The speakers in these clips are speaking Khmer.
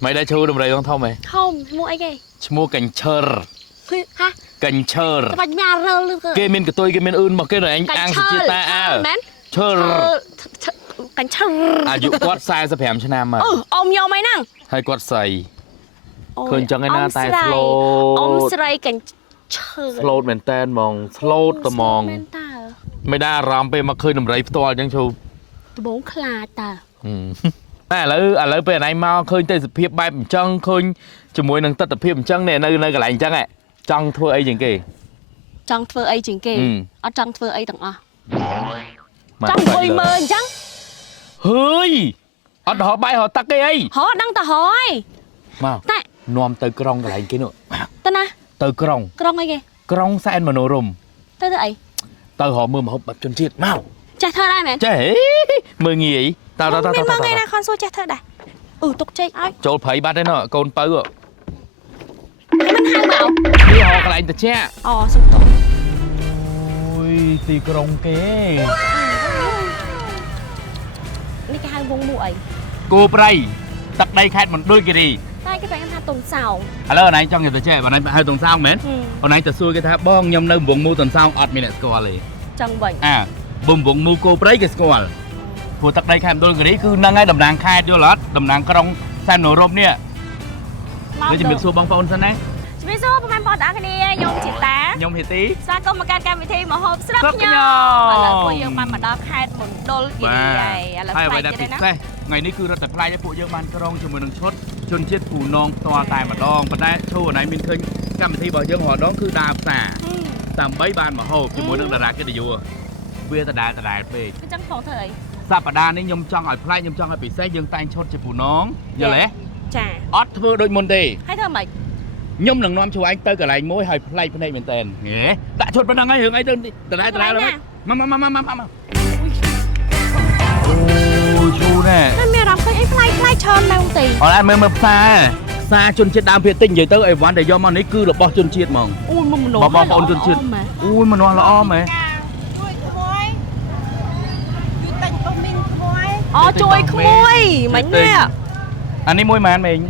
mày đã chui đầm rầy không thông mày không mua ai kì mua cành chơ hả cành chơ bạch nhà rơ luôn cơ cái mình cái tôi cái mình ưn mà cái này anh ăn chia ta à chơ cành chơ à dụ quát sai sẽ phèm cho nam mà ông nhau mấy năng hay quát sai khơi cho cái na tai ông slow sray cành chơ slow mình tên mong slow tờ mongไม่ได้รำไปมาเคยหนุ่มไรตัวยังชู bốn khla ta แต่แล้วเป็นไอ้มาเคยเตะสเปียบใบมันจังเคยจมูกนังตัดสเปียบมันจังเนี่ยในกระไรจังไงจังทั่วไอ้ยังกี่ จังเฟอไอจริงกี่อ๋อจังเฟอไอต่างอ่ะ จั จังบุยเมินจัง เฮ้ยอ๋อหอใบหอตักไอ้ หอดังตาหอย มา นอมเตยกรองกระไรกี่หนู ตานะ เตยกรอง กรองไงกี่ กรองแซนมโนรม เตยไอ เตยหอมือมาหอบแบบจนชีดมา แจ็คเธอได้ไหม เจ๊มืองี้ตาเป็นมาไงนะคอนโซแจ็คเธอได้ตกใจไอ้ โจลไผ่บ้านได้เนาะโกนเปื้อ มันห่างเปล่า นี่หอกระไรแต่แช่ อ๋อสุดโต่ง โอ้ยตีกรองเก๋ นี่ก็ห่างวงมวย กูไปตักได้แค่มันด้วยกี่ดี ได้ก็เป็นการทำตุ่มเสา แล้วไหนจังอยู่แต่แช่วันนั้นให้ตรงเศร้าเหม็นวันไหนจะสู้กันแทบบ้องยำในบ่งมูตอนเศร้าอัดมีเนี่ยสกอร์เลย จังบ่อย บ่งมูโกไปกับสกอร์ผู้ตักได้แค่โดนกี่ดีคือนั่งไงดำนางแค่ด้วยลัดดำนางกระรองแซนโนรบเนี่ยแล้วจะเป็นสู้บ้องปอนซะนะ จะไปสู้ประมาณปอนด์อันนี้ยงจิตตาย งเฮตี สร้างกรรมการวิธีมาหอบสลับยอแล้วพวกยังมาดอกแค่หมุนโดนกี่ใหญ่อะไรไปจะได้นะไงนี่คือรัตใครจะผู้เยอะมันกระรองจมูกนังชดจนเช็ดผู้นองตัวตายมาดองปะได้โชว์ไหนมินเคยกรรมวิธีบอกเยอะหัวน้องคือดาบสาตามใบบานมาโหจมูกนังดาราก็ได้อยู่เวียตาดาไปคือจังของเธอสัปดาห์นี้ยมจังอ่อยพลายยมจังอ่อยปีเซ่ยังแต่งชดจะผู้น้องอย่าเลย จ้า ออสเธอโดยมนเตให้เธอไหมยมหนังน้อมช่วยเตอร์กับอะไรมวยให้พลายพลายเป็นเต้นเงี้ยแต่ชดเป็นยังไงถึงไอ้เต้นแต่ได้แล้วมาโอ้ชูแน่นั่นเมียรับเคยไอ้ไล่ชนแมวตีอ๋อแล้วเมื่อซาจนเช็ดดามเพียติ้งใหญ่เตอร์ไอ้วันแต่ยอมมันนี่คือหลบบ่จนเช็ดมองอุ้ยมันโดน บ่จนเช็ดอุ้ยมันนอนละอ้อมไหมอ๋อช่วยขโมยเหมือนเนี่ยอันนี้มวยมันเอง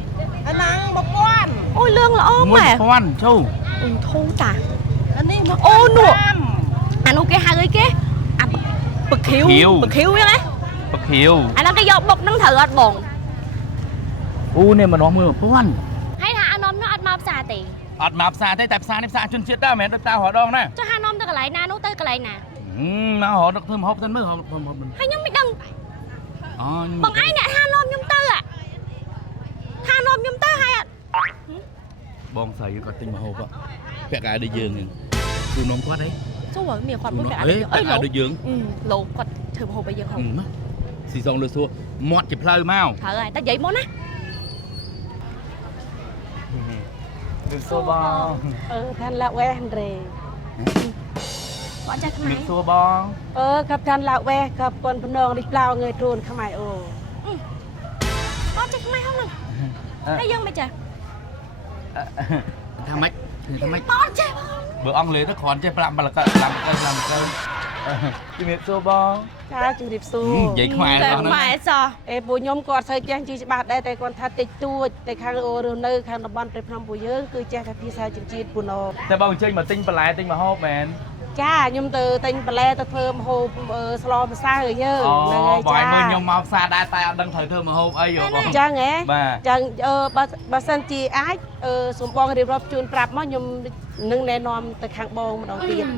อันนั้นบกวน โอ้ยเรื่องละอ้อมแหมมวยป้อนชูทูตาอันนี้บกโอ้หนูอันโอเคหาเลยเก้อ่ะปึกคิ้วยังไงปึกคิ้วอันนั้นก็ยกบกนั่งถืออัดบ่งอู้เนี่ยมันน้องมือป้อนให้ทาอนอมน้องอัดมาซาตีอัดมาซาได้แต่ซาในซาจนเช็ดได้แม่ตาหัวดองนะจะหานอมตะกะไรนานุตะกะไรนะน้าหัวดอกเพิ่มฮอบทันมือฮอบให้ยังไม่ดังบังไอ้เนี่ยหานอมยมเตอร์อ่ะหานอมยมเตอร์ให้อ่ะบองใส่ก็ติงมาฮอบอ่ะแปะกายได้ยืงดูน้องกวาดได้สู้เหรอมีความรู้แปะอะไรแปะกายได้ยืงโลกดถือมาฮอบไปยังฮอบสีซองเลยซัวมอดจิบเพลย์มาเท่าไรแต่ใหญ่มอนะดูซัวบองท่านละแวะเรก่อนจะทำไมดูซัวบองกับท่านละแวะกับคนพนองดิเปล่าเงยโทนขมายโอ้ก่อนจะทำไมห้องนึงให้ยังไม่เจอทำไมก่อนเจ็บเบอร์อังเลยถ้าขอนเจ็บปลาละก็ลำก็จิเมตซัวบองจ้าจุดิบซูใหญ่ขมายแล้วนะขมายซอปุยยมกอดใส่แจงจีบาดได้แต่ก่อนทัดติดตัวแต่ข้างโอเรือเนยข้างตะบันไปพร้อมปุยเยอะคือแจงทัดพี่สาวจีปุนอแต่บางเจ้ามาติ้งปลาติ้งมาฮอบแมนจ้ายมเตอติงปลาตะเพิ่มโฮสลอมซ่าเยอะเลยจ้าบ่อยมือยมมาซาได้แต่ดังเถิดเธอมาฮอบไอ้อยู่จ้าไงจ้าบาสันจีไอ้สมบองเรียบรับจูนปรับมั้ยยมนึ่งแน่นอนแต่ข้างบองมันเอาเตียน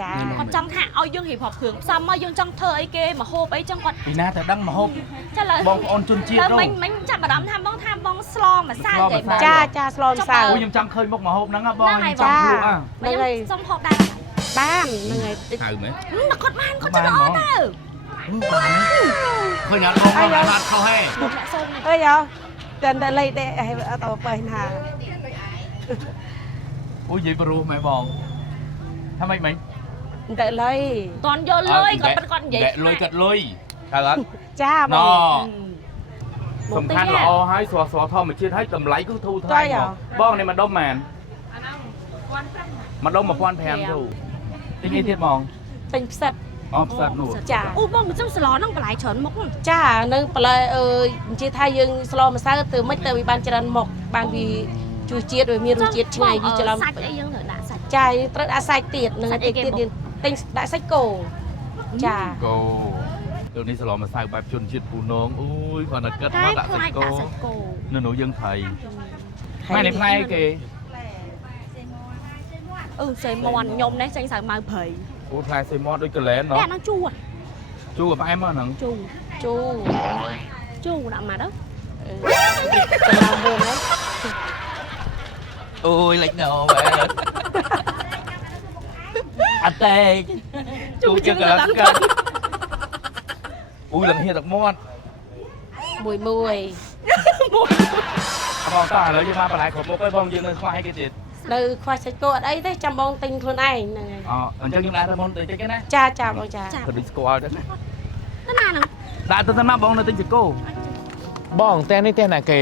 จ้าcòn trong hạ ao dương hiệp họp hưởng xong ao dương trong thơ ấy kê mà hô ấy trong còn vì na thật đăng mà hô chắc là bong on chun chia đâu mình chắc mà đóng tham bong slom mà sai vậy mà cha slom sao ôi nhưng chẳng khơi bốc mà hô nắng bong cha này trong hộp đây ban này thử mấy nó còn ban có cho nó đâu khơi nhặt không nhặt không hay ơi giờ trên đây lấy để tàu bơi hà ôi gì mà ru mày bongทำไมไหมเดะเลยตอนโยนเลยก่อนเป็นก่อนใหญ่เดะเลยกัดเลยครับจ้าบอกสำคัญเราให้สวทอมาชื่อให้ตำไหลก็ทูไทยบ้องนี่มันด้อมแมนมันด้อมมาควันแพมถูกที่นี่ที่มองเป็นเสร็จ อ๋อสัตว์หนู จ้า អូបងមិនចង់ស្លហ្នឹងបន្លែច្រើនមុខ ចានៅបន្លែនិយាយថាយើងស្លម្សៅទៅមិនទៅវាបានច្រើនមកបានវាជួយជាតិវាមានរសជាតិឆ្ងាញ់វាច្រឡំ សាច់អីយើងត្រូវដាក់សាច់ ចាយើងត្រូវដាក់សាច់ទៀតនឹងតិចទៀតយើងទិញដាក់សាច់គោចា គោលោកនេះសឡម្សៅបែបជនជាតិពូនងអូយគាត់តែគិត តែ មកដាក់ ខ្លា សា ច ច់គោ ដាក់សាច់គោ នៅនោះយើងថៃម៉ែនេះផ្លែគេ សេមន់ខ្ញុំនេះចេញសៅម៉ៅព្រៃ អូផ្លែសេម៉តដូចកលែន តែ เนาะ ហ្នឹងជូរ ជួกับផ្អែមមកហ្នឹង ជូរ ជូ ជូរដាក់មកទៅ សម្រាប់មើលហ្នឹង អូយលេចណោបែអត់ទេជួជាកលែនស្កាត់អូយលំហៀទឹកមាត់ មួយ បងតាឥឡូវយើងមកបន្លែគ្រប់មុខហើយបងយើងនៅខ្វះអីគេទៀត នៅខ្វះសាច់គោអត់អីទេចាំបងទិញខ្លួនឯងហ្នឹងហើយ អូអញ្ចឹងយើងដាក់ទៅមុនតិចតិចណា ចាចាបងចា ទៅដូចស្គាល់ទៅណា ទៅណាហ្នឹង ដាក់ទៅទៅមកបងនៅទិញចកោ បងតែនេះតែណាគេ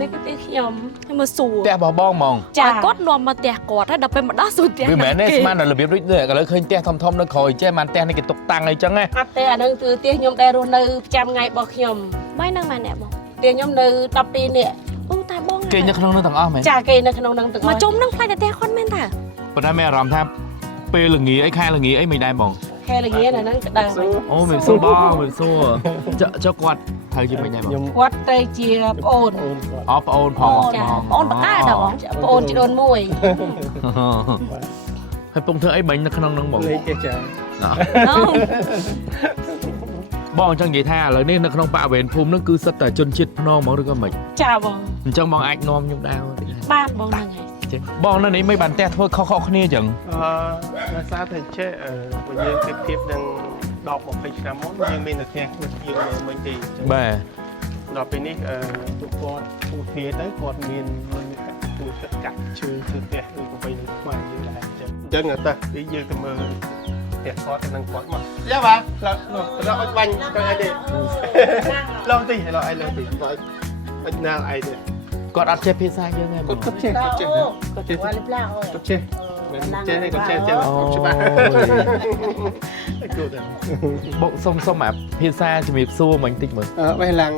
នេះគឺទីខ្ញុំ ឲ្យមើលសួរ តែរបស់បងហ្មង ចា គាត់នាំមកផ្ទះគាត់ហើយដល់ពេលមកដល់សួរផ្ទះ វាមិនមែនទេស្មានដល់របៀបដូចនេះឥឡូវឃើញផ្ទះធំៗនៅក្រោយចេះបានផ្ទះនេះគេតុកតាំងអីចឹងណា អត់ទេអានឹងគឺទីខ្ញុំដែលរស់នៅប្រចាំថ្ងៃរបស់ខ្ញុំ បាយនៅម៉ែអ្នកបង ទីខ្ញុំនៅ12នាក់ អូតែបង គេនៅក្នុងនោះទាំងអស់មែន ចាគេនៅក្នុងហ្នឹងទាំងអ មក ស់ ជុំនឹងផ្លែតែផ្ទះគាត់មែនតើ ប៉ុន្តែមានអារម្មណ៍ថាពេលល្ងាអីខែល្ងាអីមិនដែរបង ខែល្ងានៅហ្នឹងក្តៅ អូមិនសួរបងមិនសួរចុះគាត់ត្រូវជាមិនដែរបង គាត់ទៅជាប្អូន អូប្អូនផង ចា បងបកាតើបង ប្អូនជីដូនមួយ ហើយពងធ្វើអីបាញ់នៅក្នុងហ្នឹងបង លេខគេចា បងអញ្ចឹងនិយាយថាឥឡូវនេះនៅក្នុងបរិវេណភូមិហ្នឹងគឺសិតតែជនជាតិភ្នងហ្មងឬក៏មិន ចាបង អញ្ចឹងបងអាចនាំខ្ញុំដើរតិច បានបងហ្នឹងហើយ ចឹងបងនៅនេះមិនបានផ្ទះធ្វើខុសៗគ្នាអញ្ចឹង ដោយសារតែចេះបើយើងប្រៀបធៀបនឹង10-20ឆ្នាំមុនយើងមានតែផ្ទះដូចយើងមិញទេ បាទ ដល់ពេលនេះពួកគាត់ពូធាទៅគាត់មានទូទឹកកាក់ជឿធ្វើផ្ទះឬក៏បីនឹងខ្វាយយើងដែរអញ្ចឹងតែពីយើងទៅមើលផ្ទះគាត់ទៅនឹងគាត់មកយ៉ាបាទដល់ឲ្យបាញ់ទៅអីទេឡងទីឡងអីឡងទីបាយអត់ណាល់អីទេ គាត់អត់ចេះភាសាយើងទេបង គាត់ចេះគាត់ចេះគាត់ចេះមិនចេះទេគាត់ចេះច្បាស់គូទៅ បងសុំអាភាសាជំរាបសួរមិញតិចមើល វេឡាំង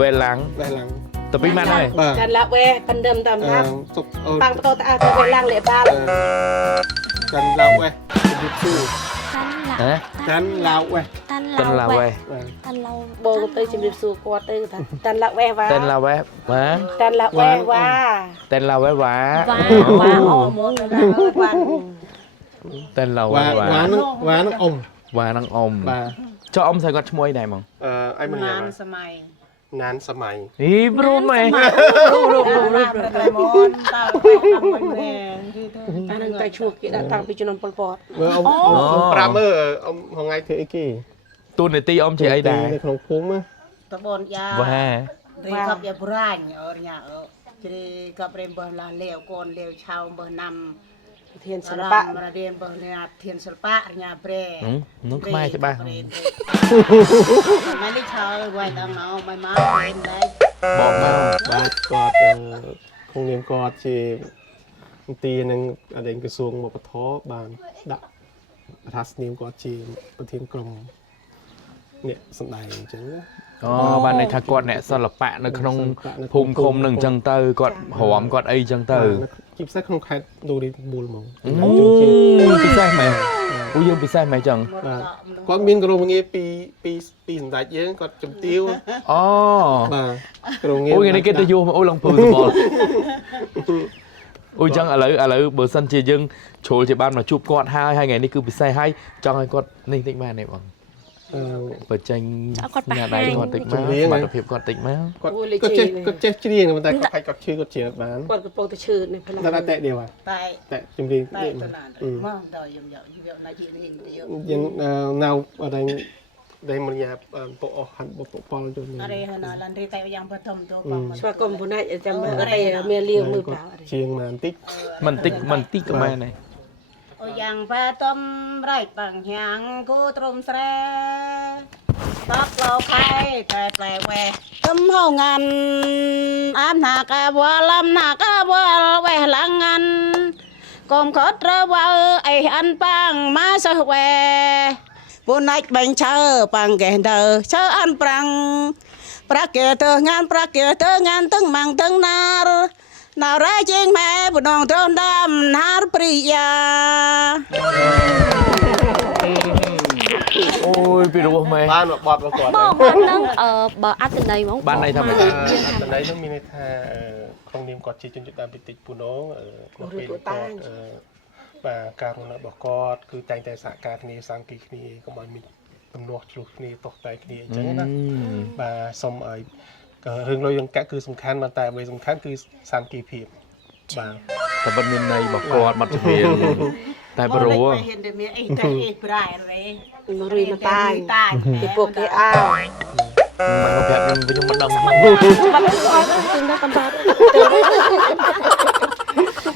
វេឡាំង វេឡាំង តពីម៉ាត់ហើយ បាទ ចាឡាវេបណ្ដឹងតាមថា សុកអូ បាំងបតតអាទៅវេឡាំងលេបាល់ កាន់ឡាវវេជិបស៊ូ ហ៎ កាន់ឡាវវេ តាន់ តិនឡាវេ តាន់ឡៅ បងទៅជំរាបសួរគាត់ទៅថាតាន់ឡាវេវ៉ា តិនឡាវេបាទ តាន់ឡាវេវ៉ា តិនឡាវេវ៉ា វ៉ាវ៉ាអូមក វ៉ា តិនឡាវេ វ៉ា វ៉ា វ៉ានឹងវ៉ានឹងអ៊ំ វ៉ានឹងអ៊ំ បាទ ចុះអ៊ំស្អីគាត់ឈ្មោះអីដែរហ្មង អីមិនយ៉ាងណានសម័យ អីព្រមហ៎ អានឹងតែឈ្មោះគេដាក់តាំងពីជំនាន់ប៉ុលពត មើលអ៊ំប្រាប់មើលអ៊ំហងៃធ្វើអីគេ ទូនីតិអ៊ំជាអីដែរ នៅក្នុងភូមិ តបនយ៉ា វ៉ា រីកបយ៉ាប្រាញ់អរញ៉ាជ្រីកបរេបះឡាលេវកូនលេវឆៅបះណាំ ធានសិល្បៈ ររៀនបះញ៉ាធានសិល្បៈញ៉ាប្រេ នោះខ្មែរច្បាស់ មិននេះឆៅវាយដល់មកមិនមកវិញដែរ បងមក បាទគាត់គង់នាមគាត់ជាមន្ទីរនឹងអតីតក្រសួងវប្បធម៌បានដាក់ប្រធានស្នាមគាត់ជាប្រធានក្រុមអ្នកសម្ដែងអញ្ចឹងណា អូបានន័យថាគាត់អ្នកសិល្បៈនៅក្នុងភូមិឃុំនឹងអញ្ចឹងទៅគាត់រំគាត់អីអញ្ចឹងទៅ ជាពិសេសក្នុងខេត្តដូរីប៊ូលហ្មង ពិសេសមែនអូយើងពិសេសមែនអញ្ចឹង បាទគាត់មានក្រុមងារពីសម្ដេចយើងគាត់ជំទាវ អូ បាទក្រុមងារ អូនេះគេទៅយកមកអូឡងពើសបល់អូអញ្ចឹងឥឡូវបើសិនជាយើងជ្រុលជាបានមកជួបគាត់ហើយថ្ងៃនេះគឺពិសេសហើយចង់ឲ្យគាត់នេះតិចបានទេបងបើចេញញ៉ាដៃគាត់តិចមកសមត្ថភាពគាត់តិចមក គាត់ចេះច្រៀងតែគាត់ឈឺគាត់ច្រៀងអត់បាន គាត់កំពុងតែឈឺនេះផ្លូវ តែតែដៀវ តែ តែជំរៀង តែ ទៀត តណាមកដល់យើងយកណាជីរៀងទៅ យើងនៅអត់ដែលមកញ៉ាពុកអស់ហាន់ពុកប៉លជុំ អរេហណាឡានរីតែយ៉ាងបឋមទៅបង ស្វាគមន៍ពុណាច់ចាំមើលអីមានលៀងមើលតើ ជាងមកបន្តិច មិនតិចក៏មែនដែរ អូយ៉ាងបឋមរៃបាំងយ៉ាងគូត្រមស្រែតបលោខៃតែផ្លែវ៉ែទំហងងានអានណាកាវលំណាកាវលវ៉ែឡាំងងានកុំខត់ត្រូវអីអានប៉ាំងមកសោះវ៉ែ Bố nách bánh chơ bằng kẻ thờ chơ ăn prang pra kẻ thơ ngàn tưng mang tưng nào ra trên mẹ bố nong trôn đam hát priya អូយពីរបស់ម៉ែ បានបត់មកគាត់ បងបាននឹងបើអត្តន័យហ្មង បានន័យថាម៉េច អត្តន័យនោះមានន័យថាក្នុងនាមគាត់ជាជនជាតិដើមភាគតិចពូណងក្នុងពេលគាត់បាទការរស់នៅរបស់គាត់គឺតែងតែសហការគ្នាសាមគ្គីគ្នាកុំឲ្យមានទំនាស់ឆ្លោះគ្នាតោះតែគ្នាអញ្ចឹងណាបាទសូមឲ្យរឿងលុយរឿងកាក់គឺសំខាន់ប៉ុន្តែអ្វីសំខាន់គឺសាមគ្គីភាពបាទ តែបិទមានន័យរបស់គាត់មកជំនាញតែបរោ เห็นแต่เมียไอ้แต่ไอ้ปลายอะไร មករីមកតាយ ตาย ពីពួកគេអើ មិនមកប្រាប់ខ្ញុំវិញខ្ញុំមិនដឹង បាត់អត់ជិះដល់ប៉ុន្តែ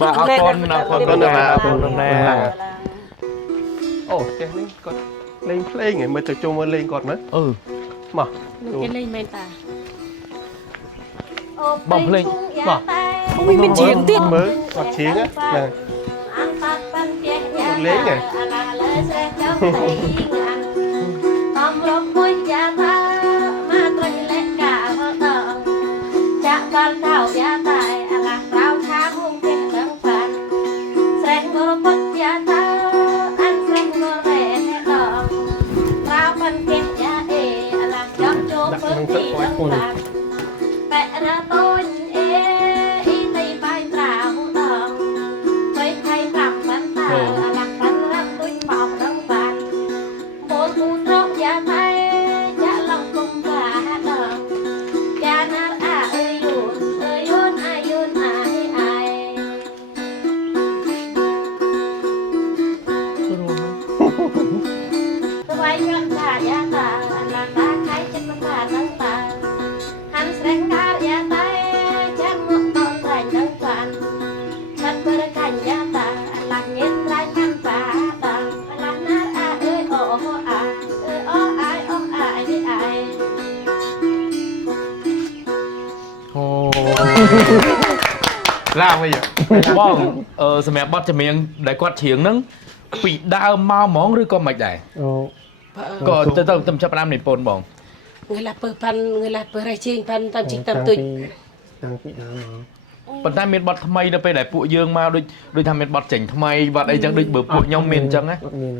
បាទអរគុណណាអរគុណណាអរគុណណា អូចេះនេះគាត់លេងភ្លេងហ៎មើលទៅចូលមើលលេងគាត់មើល អឺ មក គេលេងមែនតា បងភ្លេង មក មិនមានជាងទៀត មើលគាត់ឈៀងហ្នឹងលេងហ៎ Tom lốp môi cha ta ma tôi lẽ cả vợ tờ cha ban thảo cha tài là rau cha hung thiên đấng phản sen ngô bất cha ta ăn sen ngô rẻ đỏ rau ban kẹp cha ê là chóp chô phớt đi đấng phản bẹ ra tôi ê y tây bay trào đỏ với thay làm bánh tàu là bánh răng tôi bọc đấng phản một thu tróc cha tay cha lòng cùng cả đờ cha nát ơi yun ai tôi bay chân ta cha ta là ta khai chân ta nâng ta hắn sen ca cha tay cha ngược con thành nâng phản chân bơ cảnh cha ta là nhiên lại căn phá ta là nát ơi ai ឡាវិញ បងសម្រាប់បទចម្រៀងដែលគាត់ច្រៀងហ្នឹងពីដើមមកហ្មងឬក៏មិនដែរ អូ ក៏ទៅចាប់ផ្ដើមនៃពូនបង người là bờ pan người là bờ rai chiên pan tam chích tam tụi តាំងពីដើមមក ប៉ុន្តែមានបទថ្មីដល់ពេលដែលពួកយើងមកដូចថាមានបទចេញថ្មីបទអីចឹងដូចបើពួកខ្ញុំមានអញ្ចឹងណា អត់មាន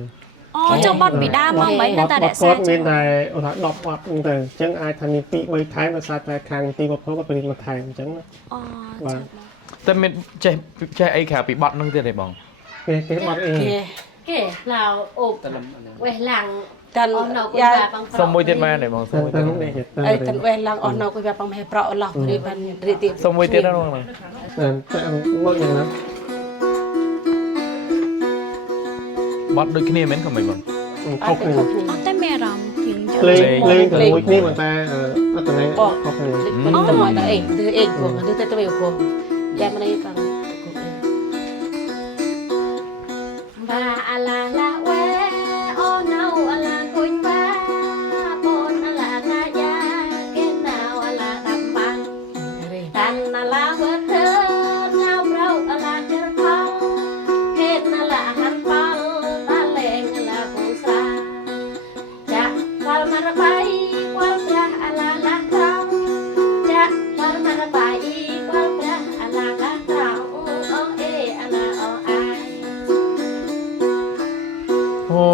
អូចុះបត់ពីដើមមកមិននៅតែរក្សា គាត់មានតែអូថា10បត់ហ្នឹងទៅអញ្ចឹងអាចថាមាន2 3ថែមដោយសារតែខាងទីវត្ថុក៏មានបន្ថែមអញ្ចឹងណា អូ បាទ តែមានចេះអីក្រៅពីបទហ្នឹងទៀតទេបង គេបត់អី គេឡៅអូបវេះឡាំង tan អូននៅគូ ya បង សុំមួយទៀតមែនទេបងសុំមួយទៀត ai tan we lang on no ko ba pang me pro Allah ri pan ri ti សុំមួយទៀតណាបង តែមកយ៉ាងណា បទដូចគ្នាមែនក៏មិនបង ខុសគ្នា អត់តែមានអារម្មណ៍ជាងយ លេងជាមួយគ្នាប៉ុន្តែអត្តន័យខុសគ្នា mình tao hỏi là em của đưa tới tôi của ya mà đây pang បាអាឡាឡាវេអូណៅអាឡាគុញបាបូនអាឡាកាយ៉ាគេណៅអាឡាដាំបាំងតាន់អាឡាវេធើណៅប្រៅអាឡាជើផងហេតអាឡាហាន់ប៉លតាលេងអាឡាគូសាចាក់កាលមករបៃគាត់ព្រះអាឡាឡាក្រងចាក់កាលមករបៃគាត់ព្រះអាឡាឡាក្រងអូអេអាឡាអូអាយ អូ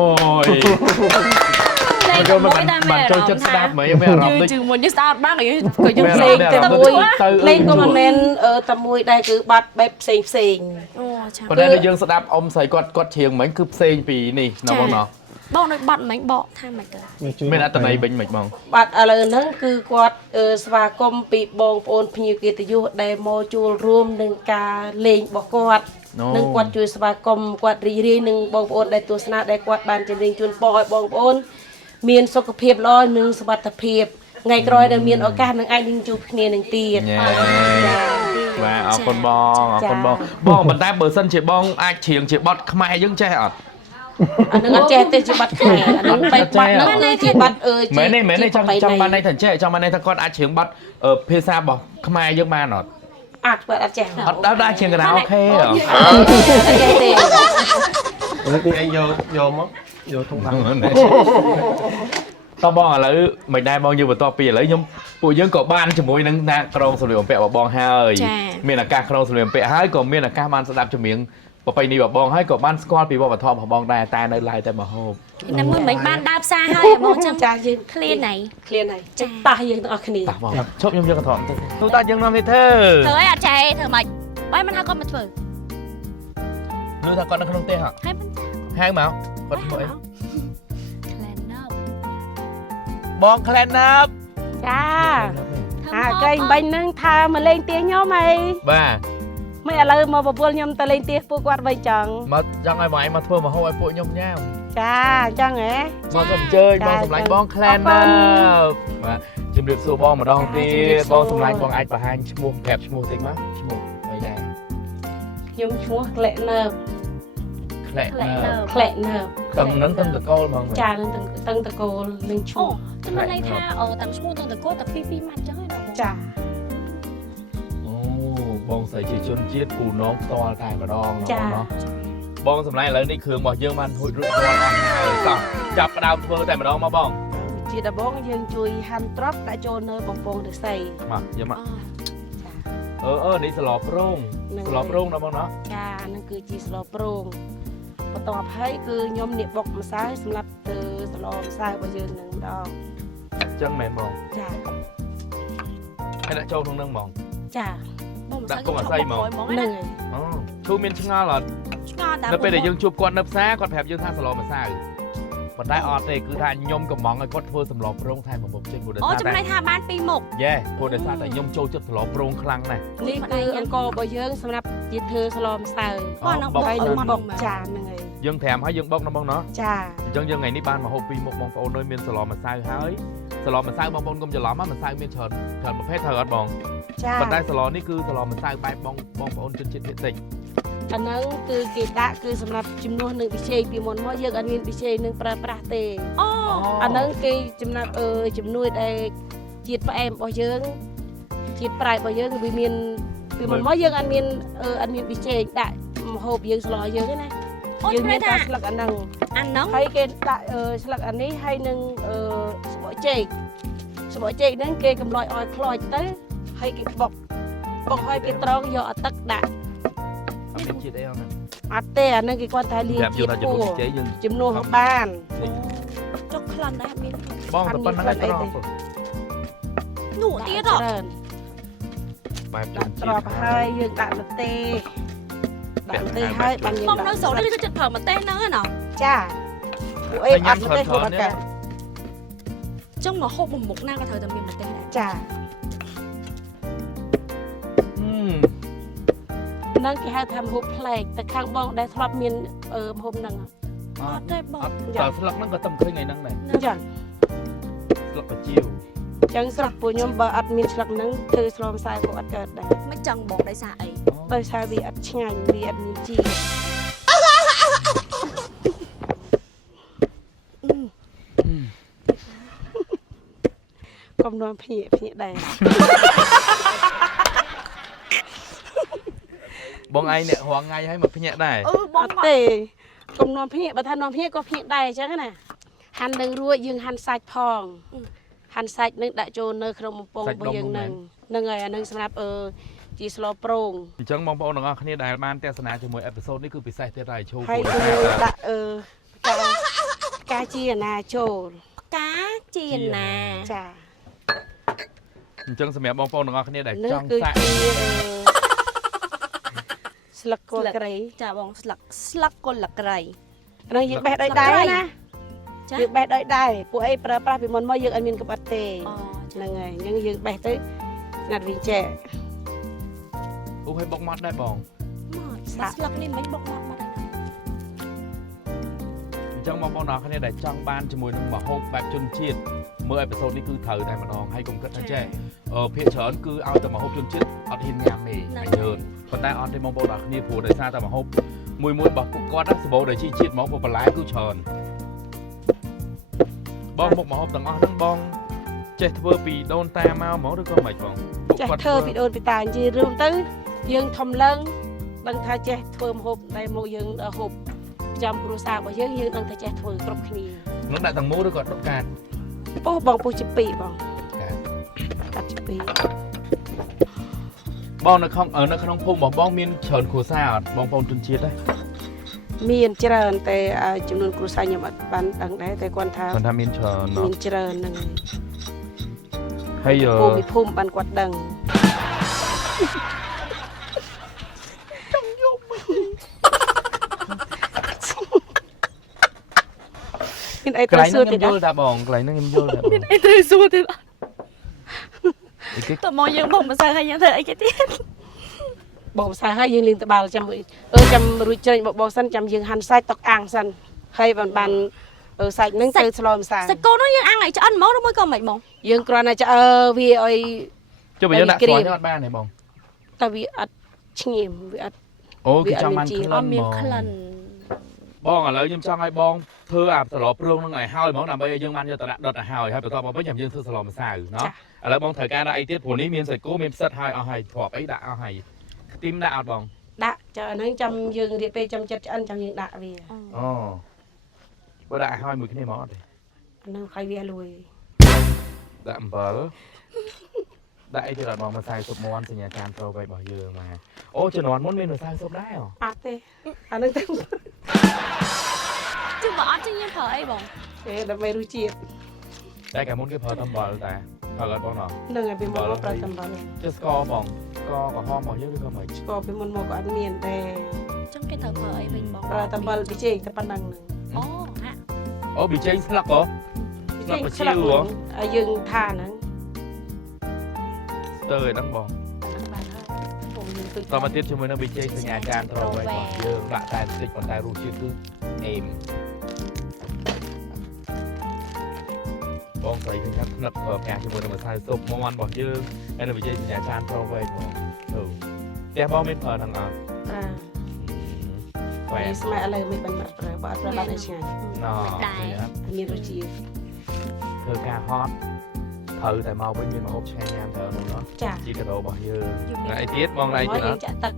យ លេង ចូល មួយ មិន តាម បានចូលចិត្តស្ដាប់ហ្មងមានអារម្មណ៍ដូច ជើងមួយយើងស្ដាប់បានក៏យើងក៏យើង លេងតែមួយ ទៅ លេងក៏មិនមែនតែមួយដែរគឺបាត់បែបផ្សេងផ្សេង អូចា ប៉ុន្តែដូចយើងស្ដាប់អ៊ំស្រីគាត់ច្រៀងមិញគឺផ្សេងពីនេះណាបងណា បងដូចបាត់មិញបកថាមិនទៅ មានអត្តន័យវិញមិនបង បាត់ឥឡូវហ្នឹងគឺគាត់ស្វាគមន៍ពីបងប្អូនភ្ញៀវកិត្តិយសដែលមកជួលរួមនឹងការលេងរបស់គាត់នឹងគាត់ជួយស្វាគមន៍គាត់រីករាយនឹងបងប្អូនដែលទស្សនាដែលគាត់បានចម្រៀងជូនពរឲ្យបងប្អូនមានសុខភាពល្អនិងសុវត្ថិភាពថ្ងៃក្រោយដែលមានឱកាសនឹងអាចនឹងជួបគ្នានឹងទៀត បាទអរគុណបងអរគុណបងបងប៉ុន្តែបើសិនជាបងអាចច្រៀងជាបទខ្មែរយើងចេះអត់ អានឹងអត់ចេះទេជាបាត់ខ្មែរអានឹងបែបបាត់ហ្នឹងគឺជាបាត់មែនទេចង់បានន័យថាចេះចង់បានន័យថាគាត់អាចច្រៀងបទភាសារបស់ខ្មែរយើងបានអត់ អាចគាត់អត់ចេះ អត់ដល់ច្រៀងការាអូខេ អត់ចេះទេ នេះឯងយកមក យ vô thông báo តោះបងឥឡូវមិនដែរបងយើងបន្តពីឥឡូវខ្ញុំពួកយើងក៏បានជាមួយនឹងអ្នកក្រុងសម្លៀកបំពាក់របស់បងហើយមានឱកាសក្រុងសម្លៀកបំពាក់ហើយក៏មានឱកាសបានស្ដាប់ចម្រៀងប្រពៃណីរបស់បងហើយក៏បានស្គាល់ពីវប្បធម៌របស់បងដែរតែនៅឡើយតែមកហូប តែមួយមិនបានដើរផ្សារហើយបងចឹង ចាយើង ឃ្លានណៃ ឃ្លានហើយចិត្តតោះយើងទាំងអស់គ្នា តោះបងឈប់ខ្ញុំយកកន្ត្រកទៅទូតាយើងនាំនេះធ្វើ ធ្វើអីអត់ចេះធ្វើម៉េចបើមិនហៅគាត់មកធ្វើ នោះថាគាត់នៅក្នុងផ្ទះហ៎ ហើយមិន ហៅមកគាត់ធ្វើអី ឃ្លានណាស់ បងក្លែនណាប់ ចាអាកែងបាញ់នឹងថាមកលេងទៀខ្ញុំអី បាទ មិនឥឡូវមកបបួលខ្ញុំទៅលេងទៀពួកគាត់វិញចឹង មកចង់ឲ្យបងឯងមកធ្វើមកហូបឲ្យពួកខ្ញុំញ៉ាំ ចាចឹងហ៎ បងក៏អញ្ជើញបងសម្លាញ់បងក្លែនណាប់បាទជំរាបសួរបងម្ដងទៀតបងសម្លាញ់បងអាចបង្ហាញឈ្មោះប្រាប់ឈ្មោះតិចមកឈ្មោះអីដែរ ខ្ញុំឈ្មោះក្លែកណើប ក្លែកណាប់ ក្លែកណើប តឹងនឹងតឹងតកូលហ្មង ចានឹងតឹងតកូលនឹងឈ្មោះ ចាំន័យថាតាំងឈ្មោះតាំងតកូតែ2ម៉ាត់ចឹងហើយបង ចា អូបងស្រីជាជនជាតិពូនងផ្ទាល់តែម្ដងណោះបងសម្លាញ់ឥឡូវនេះគ្រឿងរបស់យើងបានរួចរាល់អស់ហើយតោះចាប់ផ្ដើមធ្វើតែម្ដងមកបង ជាដំបងយើងជួយហាន់ត្រប់ដាក់ចូលនៅបំពង់ឫស្សី មកយកមក ចា នេះស្លប្រងស្លប្រងណាបងណា ចានឹងគឺជាស្លប្រងបន្ទាប់ហើយគឺខ្ញុំនេះបុកម្សៅសម្រាប់ទៅស្លម្សៅរបស់យើងនឹងម្ដង អញ្ចឹងមែនបង ចា ហើយដាក់ចូលក្នុងនឹងបង ចា បងមិន ដាក់គុំអាស័យហ្មង ហ្នឹងហើយ អូឈូមានឆ្ងល់អត់ ឆ្ងល់ដល់ នៅពេលដែលយើងជួបគាត់នៅផ្សារគាត់ប្រាប់យើងថាស្លម្សៅប៉ុន្តែអត់ទេគឺថាខ្ញុំកំងឲ្យគាត់ធ្វើសម្លប្រងថែមបំពុះចេញព្រោះដោយ អូ សារ ចំណេះថាបាន2មុខ យេព្រោះដោយសារតែខ្ញុំចូលចិត្តសម្លប្រងខ្លាំងណាស់ នេះគឺអង្គរបស់យើងសម្រាប់ជាធ្វើស្លម្សៅ បងនឹងបុក ហើយ ឲ្យ នឹង មក បុ បុ ក ក ចាហ្នឹងហើយ យើងត្រាំហើយយើងបុកណាបងណា ចា អញ្ចឹងយើងថ្ងៃនេះបានមកហូបពីរមុខបងប្អូននៅមានស្លម្សៅហើយស្លម្សៅបងប្អូនកុំច្រឡំណាម្សៅមានច្រើនប្រភេទត្រូវអត់បង ចា ប៉ុន្តែស្លនេះគឺស្លម្សៅបែបបងប្អូនជនជាតិភាគតិច អាហ្នឹងគឺគេដាក់គឺសម្រាប់ជំនួសនឹងប៊ីចេងពីមុនមកយើងអត់មានប៊ីចេងនឹងប្រើប្រាស់ទេ អូ អាហ្នឹងគេចំណាប់ជំនួយដែលជាតិផ្អែមរបស់យើងជាតិប្រៃរបស់យើងគឺវាមានពីមុនមកយើងអត់មានប៊ីចេងដាក់ម្ហូបយើងស្លយើងទេណា អូ យើង ចំណេ មា ះ ន ថា តែស្លឹកអាហ្នឹង អាហ្នឹង ហើយគេដាក់ស្លឹកអានេះហើយនឹងស្បកចេកហ្នឹងគេកំឡោយឲ្យខ្លោចទៅហើយគេបុកឲ្យគេត្រងយកឲ្យទឹកដាក់ អត់មានជាតិអីអត់ណា អត់ទេអាហ្នឹងគេគាត់ថាលាយ ប្រាប់យើង ជាតិ ថាជំ ពោ នួសចេយើង ជំនួសបាន ចុកក្លិនដែរមាន បងតែប៉ុណ្្នឹងហើយត្រង់ នោះទៀតហ៎ ច្រើន បែបជន ដាក់ ជាតិ ត្រប់ហើយយើងដាក់ម្ទេសដាក់ម្ទេសហើយបានយើង បង ដាក់ នៅស្រុកនេះគឺចិត្តប្រើម្ទេសហ្នឹងណា ចាពួកអីអត់ម្ទេសហូបអត់កើត ចឹងមកហូបមួយមុខណាក៏ត្រូវតែមានម្ទេសដែរ ចានឹងគេហៅថាម្ហូបប្លែកតែខាងបងដែលធ្លាប់មានម្ហូបហ្នឹង អត់ទេបង អត់តែស្លឹកហ្នឹងក៏តំឃើញថ្ងៃហ្នឹងដែរ អញ្ចឹង ស្លឹកបជាវ អញ្ចឹងស្រុកពួកខ្ញុំបើអត់មានស្លឹកហ្នឹងធ្វើស្លម្សៅក៏អត់កើតដែរ មិនចង់បងដោយសារអី ដោយសារវាអត់ឆ្ងាញ់វាអត់មានជីកុំនាំភ្ញាក់ដែរ បងឯងអ្នករងថ្ងៃហើយមកភ្ញាក់ដែរ បង អត់ទេកុំនាំភ្ញាក់បើថានាំភ្ញាក់ក៏ភ្ញាក់ដែរអញ្ចឹងណាហាន់នឹងរួចយើងហាន់សាច់ផងហាន់សាច់នឹងដាក់ចូលនៅក្នុងបំពង់របស់យើងហ្នឹងហើយអានឹងសម្រាប់ជាស្លប្រង អញ្ចឹងបងប្អូនទាំងអស់គ្នាដែលបានទស្សនាជាមួយអេពីសូតនេះគឺពិសេសទៀតហើយឈូ ហើយគឺដាក់ផ្កាជាណាចូល ផ្កាជាណា ចា អញ្ចឹងសម្រាប់បងប្អូនទាំងអស់គ្នាដែល នេះ ចង់ គឺ សាក់ ជាស្លឹកគល់ក្រៃ ចាបងស្លឹកគល់លក្រៃ ហ្នឹងយើងបេះដោយដៃណា ចា យើងបេះដោយដៃពួកអីប្រើប្រាស់ពីមុនមកយើងអត់មានក្បត់ទេ អូ ហ្នឹងហើយអញ្ចឹងយើងបេះទៅណាត់វិញចែក អូឲ្យបុកម៉ត់ដែរបង មកស្លឹកនេះមិនបុកមកដែរ អញ្ចឹងបងប្អូនទាំងអស់គ្នាដែលចង់បានជាមួយនឹងម្ហូបបែបជនជាតិមើលអេពីសូតនេះគឺត្រូវតែម្ដងហើយកុំគិតថាចេះភាគច្រើនគឺឲ្យតែម្ហូបជនជាតិអត់ហ៊ានញ៉ាំទេហើយច្រើនប៉ុន្តែអត់ទេបងប្អូនទាំងអស់គ្នាព្រោះដោយសារតែម្ហូបមួយរបស់ពួកគាត់សម្បូរដោយជីជាតិហ្មងបន្លែគឺច្រើនបងមុខម្ហូបទាំងអស់ហ្នឹងបងចេះធ្វើពីដូនតាមកហ្មងឬក៏មិនបង ចេះធ្វើពីដូនពីតានិយាយរួមទៅយើងធំឡើងដឹងថាចេះធ្វើម្ហូបដែលមកយើងហូប ចំគ្រួសាររបស់យើងដឹងតែចេះធ្វើគ្រប់គ្នា នោះដាក់ទាំងមូលឬក៏ដុតកាត់ ពោះបងពោះជាពីរបងកាត់ជាពីរ បងនៅក្នុងភូមិបងមានច្រើនគ្រួសារអត់បងប្អូនជនជាតិទេ មានច្រើនតែចំនួនគ្រួសារខ្ញុំអត់បានដឹងដែរតែគាត់ថា គាត់ថាមានច្រើន មានច្រើនហ្នឹង ហើយ ភូមិបានគាត់ដឹងមានអី ក ត្រូវ ន្លែង សួ ហ្នឹង រ ខ្ញុំ ទៀត យល់តាបងកន្លែងហ្នឹងខ្ញុំយល់តា មានអីត្រូវសួរទៀត អីគេ តើមកយើងបងម្សិលហើយយើងធ្វើអីគេទៀត បងផ្សាយឲ្យយើងលេងត្បាល់ចាំចាំរួចជ្រែងបបោសិនចាំយើងហាន់សាច់តុកអាំងសិនហើយបានសាច់ហ្នឹងទៅស្លម្សៅ សាច់គោនោះយើងអាំងឲ្យឆ្អិនហ្មងឬមួយក៏មិនហ្មង យើងគ្រាន់តែវាឲ្យ ចុះបើយើងដាក់ស្គាល់នេះអត់បានទេបង តែវាអត់ឆ្ងៀមវាអត់ អូគឺចង់បានក្លិន អត់មានក្លិន បងឥឡូវខ្ញុំចង់ឲ្យបងធ្វើអាសឡប្រងហ្នឹងឲ្យហើយហ្មងដើម្បីឲ្យយើងបានយកទៅដាក់ដុតឲ្យហើយបន្ទាប់មកវិញយើងធ្វើសឡម្សៅណោះឥឡូវបងត្រូវការដាក់អីទៀតព្រោះនេះមានសាច់គោមានផ្សិតហើយអស់ហើយធ្លាប់អីដាក់អស់ហើយខ្ទឹមដាក់អត់បង ដាក់ចុះអាហ្នឹងចាំយើងរៀបពេលចាំចិត្តឆ្អិនចាំយើងដាក់វា អូបើដាក់ឲ្យហើយមួយគ្នាមកអត់ទេ អាហ្នឹងឲ្យវាលួយ ដាក់អំបិលដាក់អីទៀតអត់បងម្សៅស៊ុបមាន់សញ្ញាការត្រូវໄວរបស់យើងមកអូជំនាន់មុនមានម្សៅស៊ុបដែរ អត់ទេអាហ្នឹងទៅ ជិះបើអត់ជិះយើងប្រើអីបង ដើម្បីរសជាតិ តែកាលមុនគេប្រើអំបិលតែប្រើអត់បងណោះ ហ្នឹងហើយពីមុនមកប្រើតំបន់ ចុះស្ករបងស្ករក្រហមរបស់យើងឬក៏មិន ស្គាល់ពីមុនមកក៏អត់មានតែ ចឹងគេត្រូវប្រើអីវិញបង ប្រើតំបន់ប៊ីចេងតែប៉ុណ្្នឹងហ្នឹង អូហាក់ អូប៊ីចេងស្លឹកហ៎ ប៊ីចេងស្លាប់ឲ្យយើងថាហ្នឹង ទៅឯហ្នឹងបង ហ្នឹងបានហើយពុំយើងទឹក តមកទៀតជាមួយនឹងប៊ីចេងសញ្ញាការត្រូវໄວរបស់យើងដាក់តែបន្តិចប៉ុន្តែរសជាតិគឺអេមបងស្រីឃើញថាផ្នែកប្រើប្រាស់ជាមួយនឹងម្សៅស៊ុបមាន់របស់យើងហើយនឹងប៊ីចេងសញ្ញាការត្រូវໄວបងទៅផ្ទះបងមានប្រើហ្នឹងអត់ វ៉ែស្មែឥឡូវមិនបានប្រើបើអត់ប្រើបានឲ្យឆ្ងាញ់ ណ៎ មានរសជាតិ ធ្វើការហត់ត្រូវតែមកវិញមានម្ហូបឆ្ងាញ់ញ៉ាំត្រូវនោះណោះ ចា ជីកាដូរបស់យើងហើយទៀតបងណៃទៀតអ យើង ត់ ចាក់ទឹក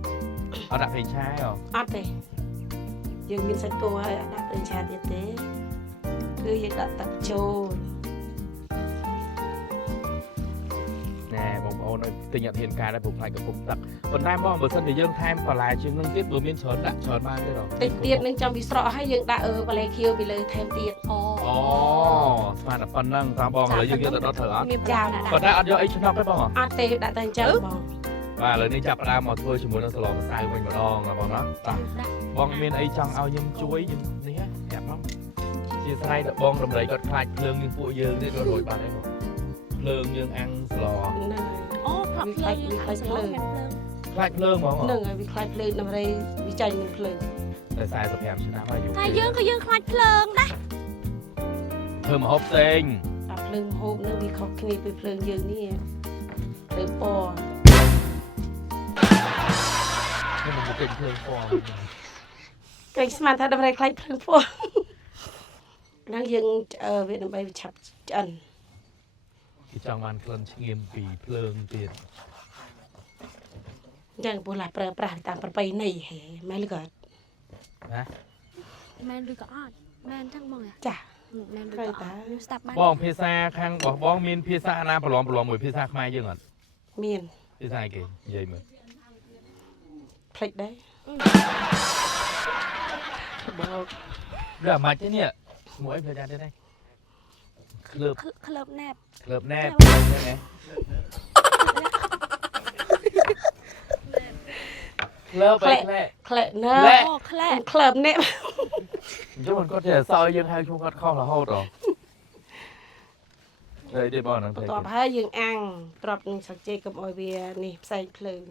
អត់ដាក់ពេញឆាយហ៎ អត់ទេយើងមានសាច់គោហើយអត់ដាក់ប្រេងឆាទៀតទេគឺយើងដាក់ទឹកចូល ណែបងប្អូននៅទិញអត់ហ៊ានការដែរព្រោះផ្លែកំពុកទឹកប៉ុន្តែបងបើសិនជាយើងថែមបន្លែជាងនឹងទៀតបើមានច្រើនដាក់ច្រើនបានទេហ៎ តិចទៀតនឹងចាំវាស្រក់ហើយយើងដាក់បន្លែខៀវពីលើថែមទៀត អូ អូស្មានតែប៉ុណ្ណឹងតាមបងឥឡូវយើងយកទៅដុតត្រូវអត់ មានចាណា ប៉ុន្តែអត់យកអីឆ្នប់ទេបង អត់ទេដាក់តែអញ្ចឹងបង បាទឥឡូវនេះចាប់ផ្ដើមមកធ្វើជាមួយនឹងសឡម្សៅវិញម្ដងណាបងណាបងមានអីចង់ឲ្យខ្ញុំជួយខ្ញុំនេះហ៎ប្រាប់បងជាស្រ័យដល់បងរំលែកគាត់ខ្លាចភ្លើងនឹងពួកយើងនេះក៏រួចបាត់ហើយបងភ្លើងយើងអាំងស្ល ហ្នឹង អូប្រាប់ភ្លើងយើងខ្លាចភ្លើងមានភ្លើង ខ្លាចភ្លើងហ្មង ហ្នឹងហើយវាខ្លាចភ្លើងដើម្បីវាចាញ់នឹងភ្លើង តែ45ឆ្នាំហើយយូរ តែយើងក៏យើងខ្លាចភ្លើងដែរ ធ្វើម្ហូបផ្សេង អាភ្លើងហូបនឹងវាខុសគ្នាពីភ្លើងយើងនេះភ្លើងពណ៌ ខ្ញុំមិនទៅភ្លើងពណ៌ គេស្មានថាដើម្បីខ្លាចភ្លើងពណ៌ហ្នឹងយើងវាដើម្បីវាឆាប់ឆ្អិន គេចង់បានក្លិនឆ្ងៀមពីភ្លើងទៀត យ៉ាងពូឡាប្រើប្រាស់តាមប្រពៃណីហេមែនឬក៏ ណា មែនឬក៏អត់មែនចឹងបង ចា មែនឬក៏អត់ស្ដាប់បាន បងភាសាខាងរបស់បងមានភាសាណាប្រឡំមួយភាសាខ្មែរយើងអត់ មាន ភាសាអីគេនិយាយមើល ភ្លេចដែរបង ដល់អាម៉ាច់ទេនេះមួយអីផ្លេចដែរទេក្លើប ក្លើបណែប ក្លើបណែបហ្នឹងណាក្លើបអីក្លែក ក្លែណើ អូខ្លែ ក្លើបនេះ អញ្ចឹងមិនគាត់ចេះសើយើងហៅឈ្មោះគាត់ខុសរហូតហ៎ហើយទេបងហ្នឹង បន្ ទេ ទាប់ហើយយើងអាំងត្រាប់នឹងសាច់ចេកកុំឲ្យវានេះផ្សេងភ្លើង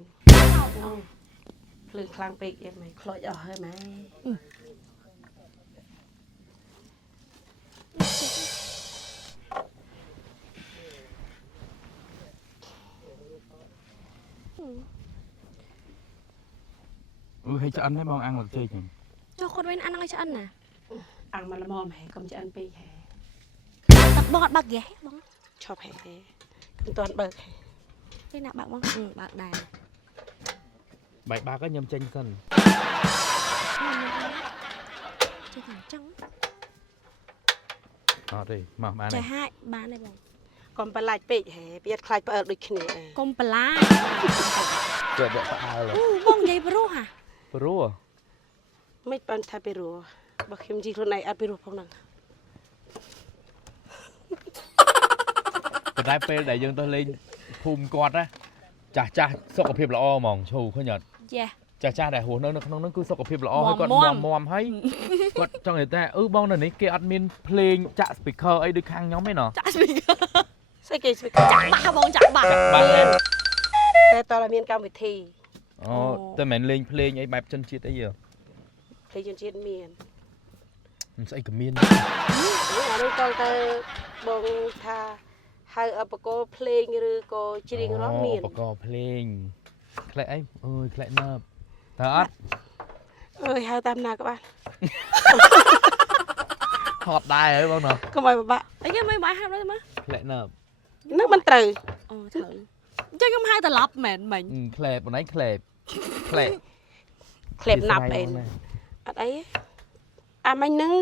ភ្លើងខ្លាំងពេកយ៉ាងម៉េចខ្លោចអស់ហើយម៉ែ អូហើយឆ្អិនទេបងអាំងមកចេកហ្នឹង ចុះគាត់វិញអាហ្នឹងឲ្យឆ្អិនណា អាំងមកល្មមហេកុំឆ្អិនពេកហេ ទឹកបងអត់បើកហ្គាសបង ឈប់ហេកុំតាន់បើកហេ ទេណាបើកបងបើកដែរ បាយបាក់ខ្ញុំចេញសិន cái thằng trắng អត់ទេមកបាន chạy hai bán này bông កុំប្រឡាច់ពេកហេវាខ្លាចផ្អើលដូចគ្នា con bà lá ជឿតែផ្អើល bông dây bro hả ព្រោះ មិនបានថាពីរោះបើខ្ញុំជីខ្លួនឯងអត់ពីរោះផងហ្នឹង ប៉ុន្តែពេលដែលយើងទៅលេងភូមិគាត់ណាចាស់ចាស់សុខភាពល្អហ្មងឈូឃើញអត់ yeah ចាស់ចាស់ដែលរស់នៅក្នុងហ្នឹងគឺសុខភាពល្អ មាំ ហើយគាត់ មាំ មាំហើយគាត់ចង់និយាយថាបងនៅនេះគេអត់មានភ្លេងចាក់ speaker អីដូចខាងខ្ញុំទេណោះ chạy bị ស្អីគេស្មីចាក់ ba bông chạy bạc បាទមែន តែតើមានកម្មវិធី អូតែមិនលេងភ្លេងអីបែបជនជាតិអីយើ ភ្លេងជនជាតិមាន មិនស្អីក៏មាន អានោះតើទៅបងថាហៅឧបករណ៍ភ្លេងឬក៏ច្រៀងរាំមាន ឧបករណ៍ភ្លេងខ្លែកអីអើយខ្លែកនើបតើអត់ អើយហៅតាមណាក៏បាន ថតដែរហើយបងណោះ កុំឲ្យពិបាក់ ấy cái mấy bài hát đó mà ខ្លែកនើប នឹងមិនត្រូវ thử chơi không hai tờ lọc mệt mình ខ្លែបបងឯងខ្លែបខ្លែប ក្លេបណាប់អីអត់អីអាមិញហ្នឹង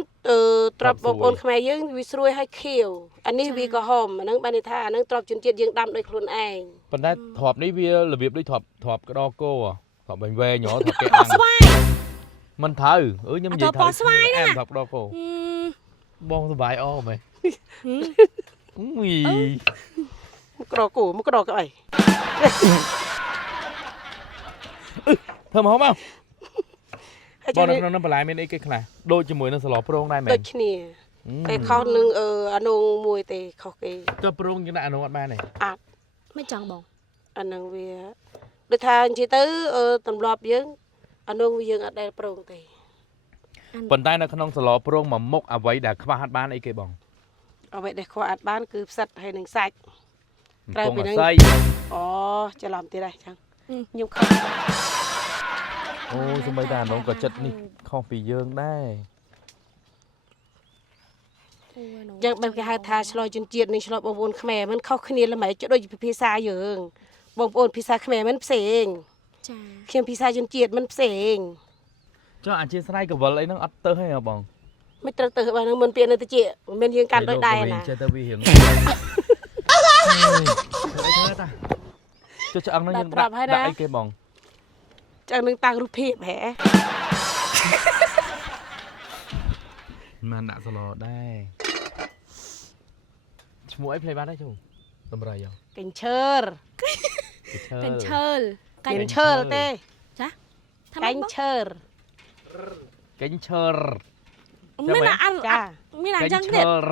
ទ្របបងប្អូនខ្មែរយើងវាស្រួយឲ្យខៀវអានេះវាក៏ហមអាហ្នឹងបានន័យថាអាហ្នឹងទ្របជនជាតិយើងដាំដោយខ្លួនឯង ប៉ុន្តែធ្រាប់នេះវារបៀបដូចធ្រាប់ក្តោគោធ្រាប់វែងៗហ៎ធ្រាប់គេអាំង xoay មិនត្រូវខ្ញុំនិយាយ អត់ស្វាយណា ធ្រាប់ក្តោគោបងសុបាយអស់មែនអ៊ុយ មកក្រគូមកក្រក៏អី ធ្វើមកមក ហើយ បង ចាំ នៅក្នុងនឹងបន្លែមានអីគេខ្លះដូចជាមួយនឹងសឡប្រងដែរមែន ដូចគ្នាតែខុសនឹងអានោះមួយទេខុសគេ ទៅប្រងយើងដាក់អានោះអត់បានទេ mấy chồng bông អាហ្នឹងវាដូចថានិយាយទៅទម្លាប់យើងអានោះយើងអត់ដែលប្រងទេ ប៉ុន្តែនៅក្នុងសឡប្រងមួយមុខអ្វីដែលខ្វះអត់បានអីគេបង អ្វីដែលខ្វះអត់បានគឺផ្សិតហើយនឹងសាច់ ក្រៅ ពង ពី អ ហ្នឹង ស័យ អូច្រឡំទៀតហើយចឹងខ្ញុំខុស អូសម្បីតែអានោះក៏ចិត្តនេះខុសពីយើងដែរ ចឹងបែបគេហៅថាឆ្លោយជនជាតិនិងឆ្លោយបងប្អូនខ្មែរមិនខុសគ្នាល្មែចដូចភាសាយើងបងប្អូនភាសាខ្មែរមិនផ្សេង chà ខ្ញុំភាសាជនជាតិមិនផ្សេង ចុះអធិស្ឋានកវលអីហ្នឹងអត់ទៅហីហ៎បង មិនត្រូវទៅបើហ្នឹងមិនពាក្យនៅទៅជាមិនមែនយើងកាន់ដោយដែរណា ចេះទៅវារៀងអីធ្វើតាចុះឆ្អឹងហ្នឹងយើងដាក់អីគេបង ចឹងនឹងតាំងរូបភាពហ៎ មិនដាក់សឡដែរឈ្មោះអីផ្លេបានដែរជុំតម្រៃហ៎ កញ្ឈើរ cành chơ កញ្ឈើរទេ chá កញ្ឈើរ កញ្ឈើរ mới là ăn ចា mới là កញ្ chân ឈើ thiệt រ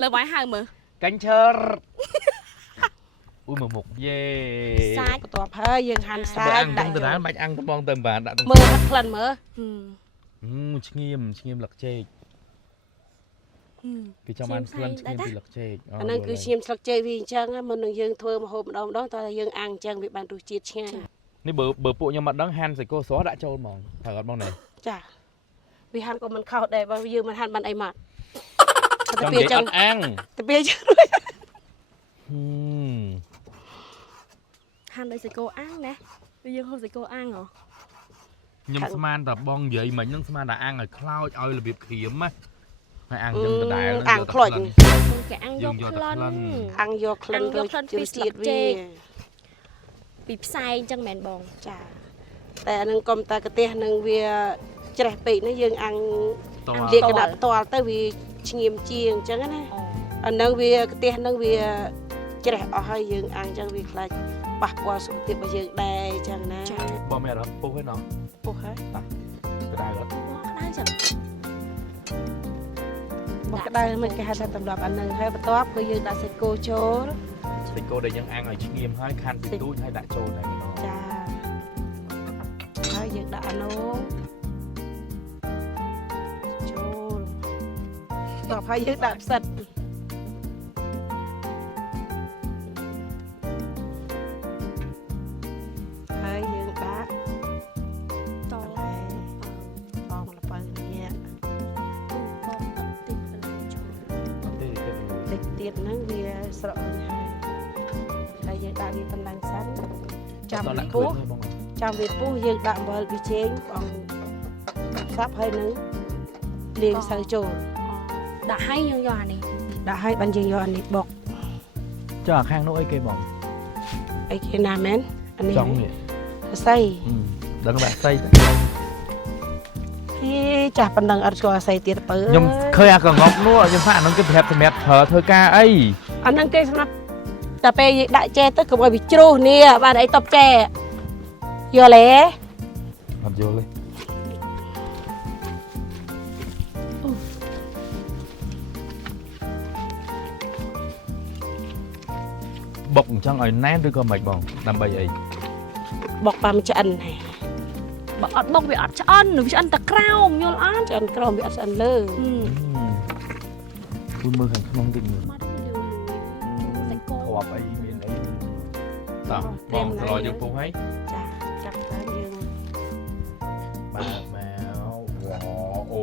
lời bài hai mà កញ្ឈើរអូយមកមុខយេ sai បន្ទាប់ហើយយើងហាន់សា បើ ច់ អាំង ដា ទៅ ច់ ដល់បាច់អាំងទៅបងទៅបានដាក់ មើលហាត់ក្លិនមើល ឆ្ងៀមលឹកចេកគេចាំបានក្លិនឆ្ងៀមពីលឹកចេក អាហ្នឹងគឺឈាមស្លឹកចេកវាអញ្ចឹងមុននឹងយើងធ្វើម្ហូបម្ដងតើយើងអាំងអញ្ចឹងវាបានរសជាតិឆ្ងាញ់ នេះបើពួកខ្ញុំអត់ដឹងហាន់សាច់គោស្រស់ដាក់ចូលហ្មងត្រូវអត់បងណែ ចាវាហាន់ក៏មិនខុសដែរបើយើងមិនហាន់បានអីមក ចង់និយាយអត់អាំង ទៅពេលចឹង han đây sẽ cô ăn nè bây giờ không sẽ cô ăn hả ខ្ញុំស្មានតែបងនិយាយមិញហ្នឹងស្មានតែអាំងឲ្យខ្លោចឲ្យរបៀបក្រៀមណាហើយអាំងចឹងដដែល អាំងខ្លោច con cái ăn Dương vô vô tập lân lân. អាំងយកក្លិន អាំងយកក្លិនពី រស ស្លឹ ជាតិ ក វា ចេក bị sai chân mền bòn ចាតែអានឹងកុំតែកាទេសនឹងវាច្រេះពេកណាយើងអាំង តោះ លាកកណ្ដាប់ផ្ទាល់ទៅវាឆ្ងៀមជាងអញ្ចឹងណា អានឹងវាកាទេសនឹងវាច្រេះអស់ហើយយើងអាំងអញ្ចឹងវាខ្លាចប៉ះពាល់សុខភាពរបស់យើងដែរអញ្ចឹងណា បងមានអារម្មណ៍ពុះឯណោះ ពុះហើយ ក្តៅអត់ đang chẳng មកក្តៅមិនគេហៅថាទម្លាប់អានឹងហើយបន្ទាប់គឺយើងដាក់សាច់គោចូល សាច់គោដែលយើងអាំងឲ្យឆ្ងៀមហើយខាន់ពីទូចហើយដាក់ចូលតែម្ដង ចាហើយយើងដាក់អានោះចូលបន្ទាប់ហើយយើងដាក់ផ្សិតហើយយើងដាក់ to បន្លែផងល្ពៅនេះ con tận tình là cho អត់ទេគេ តិចទៀតហ្នឹងវាស្រក់វិញហើយយើងដាក់វាប៉ុណ្ណឹងសិនចាំវាពុះ បង ចាំវាពុះយើងដាក់អំបិលប៊ីចេងបងសាប់ហើយនឹង លេងសើចូល ដាក់ឲ្យយើងយកអានេះ ដាក់ឲ្យបានយើងយកអានេះបុក ចុះអាខាងនោះអីគេបង អីគេណាមែនអានេះ ចង់នេះ សៃ ដឹងបាក់ស្អីទៅ ហេចាស់ប៉ុណ្ណឹងអត់ស្គាល់សៃទៀតបើ ខ្ញុំឃើញអាកងប់នោះខ្ញុំថាអានោះគេប្រាប់សម្រាប់ប្រើធ្វើការអី អាហ្នឹងគេសម្រាប់តែពេលយើងដាក់ចែទៅកុំឲ្យវាជ្រុះនេះបានអីតបចែយល់ទេ អត់យល់ទេបុកអញ្ចឹងឲ្យណែនឬក៏មិនបងដើម្បីអី បុកបានឆ្អិនហេ បើអត់បុកវាអត់ឆ្អិនវាឆ្អិនតែក្រោមយល់អត់ ឆ្អិនក្រមវាអត់ឆ្អិនលើ គូមើលខាងក្នុងតិចមើល មកទៅលួយសាច់គោ គ្រាប់អីមានអីតោះបងស្លោយើងពុះហើយ ចាចាប់ទៅយើង បាទមកវ៉ាអូ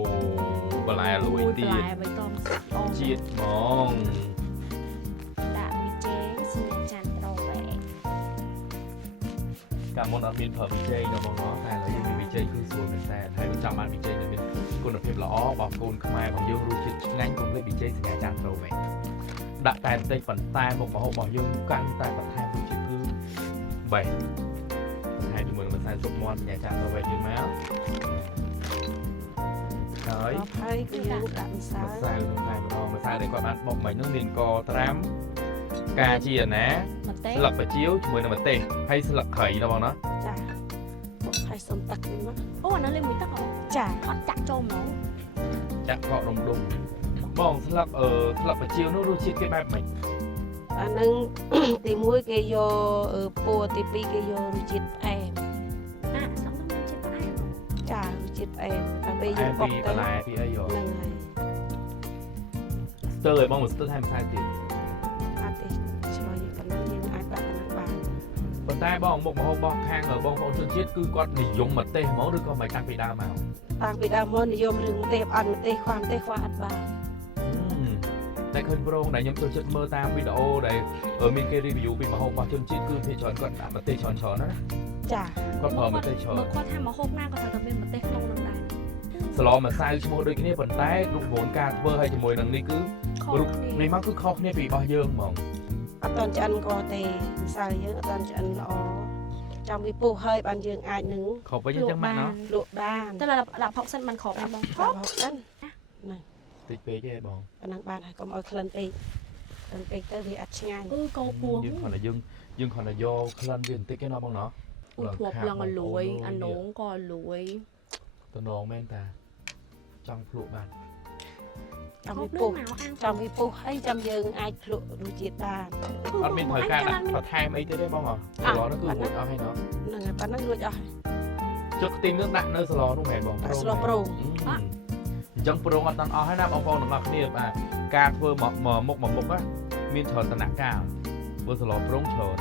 បន្លែលួយទៀ បន្ ត លែបៃតងអូ ជាតិហ្មង ដាក់មីចេងស្ងៀមចាន់ត្រវែង កាលមុនអត់មានប្រើមីចេងដល់បងតែឥឡូវយើងមានមីចេងគឺស្រួលមែនតើហើយចង់បានមីចេងដែលមានគុណភាពល្អរបស់កូនខ្មែររបស់យើងរសជាតិឆ្ងាញ់កុំភ្លេចមីចេងសញ្ញាចាន់ត្រូវវិញដាក់តែបន្តិចប៉ុន្តែមុខម្ហូបរបស់យើងកាន់តែបន្ថែមរសជាតិគឺបេះបន្ថែមជាមួយនឹងម្សៅស៊ុបមាន់សញ្ញាចាន់ត្រូវវិញយើងមកហើយ ហើយគឺយើងដាក់ម្សៅ ម្សៅនឹងតែម្ដងម្សៅដែលគាត់បានបុកមិញហ្នឹងមានកត្រាំការជាណា ម្ទេស ស្លឹកបាជាវជាមួយនឹងម្ទេសហើយស្លឹកគ្រៃណាបងណា ចាហើយសុំទឹកវិញមក អូអានោះលេងមួយទឹកអូ ចា អត់ចាក់ចូលហ្មង ចាក់កកដុំបងស្លឹកស្លឹកបាជាវនោះរសជាតិគេបែបម៉េច អានឹង ទី1គេយកពួរទី2គេយករសជាតិផ្អែម អាស្លឹកនោះមានជាតិផ្អែម ចារសជាតិផ្អែមតែពេលយ អែ ង ម បុក ពី ទៅ បន្លែពីអីហ៎ ហ្នឹងហើយ ស្ទើរឲ្យបងមកស្ទើរថែមម្សៅទៀត អត់ទេឆ្លើយប៉ុណ្ណឹងយើងអាចដាក់ប៉ុណ្ណឹងបាន ប៉ុន្តែបងមុខម្ហូបរបស់ខាងបងប្អូនជនជាតិគឺគាត់និយមម្ទេសហ្មងឬក៏មិនតាំងពីដើមមក តាំងពីដើមមកនិយមរឿងម្ទេសអត់ម្ទេសខ្វះម្ទេសខ្វះអត់បាន តែឃើញប្រងដែលខ្ញុំចូលចិត្តមើលតាមវីដេអូដែលមានគេ review ពីម្ហូបរបស់ជនជាតិគឺភាគច្រើនគាត់ដាក់ម្ទេសច្រើនណា ចា គាត់ប្រើម្ទេសច្រើន បើគាត់ថាមកហូបណាគាត់ត្រូវតែមានម្ទេសក្នុងនោះដែរ ស្លម្សៅឈ្មោះដូចគ្នាប៉ុន្តែរូបរាងការធ្វើឲ្យជាមួយនឹងនេះគឺ ខុស រូប គ្នា នេះមកគឺខុសគ្នាពីរបស់យើងហ្មង អត់តន់ឆ្អិនក៏ទេម្សៅយើងអត់តន់ឆ្អិនល្អចាំវាពុះហើយបានយើងអាចនឹង ខុសវិញអញ្ចឹងម៉ាក់ណោះ លក់បាន តែដាក់ផុកសិនមិនខប់ណាបង ហូបសិន តិចពេកទេបង ប៉ុណ្ណឹងបានហើយកុំឲ្យក្លិនពេកក្លិនពេកទៅវាអត់ឆ្ងាញ់ អឺកោពួង យើងគ្រាន់តែយើងគ្រាន់តែយកក្លិនវាបន្តិចឯណោះបងណោះ អ៊ូធ្លាប់ឡើងឲ្យលួយអានងក៏លួយ តំណងមែនតាចង់ភ្លក់បាន ចាំវាពុះចាំវាពុះហើយចាំយើងអាចភ្លក់រសជាតិបាន អត់មានត្រូវការដាក់បន្ថែមអីទេទេបងហ៎ស្លនោះគឺរួចអស់ហើយណោះ ហ្នឹងហើយប៉ុណ្ណឹងរួចអស់ហើយ ចុះខ្ទិះនឹងដាក់នៅស្លនោះមែនបង ដាក់ស្លប្រង អញ្ចឹងប្រងអត់ដល់អស់ហើយណាបងប្អូនទាំងអស់គ្នាបាទការធ្វើមុខណាមានច្រើនដំណាក់កាលធ្វើស្លប្រងច្រើន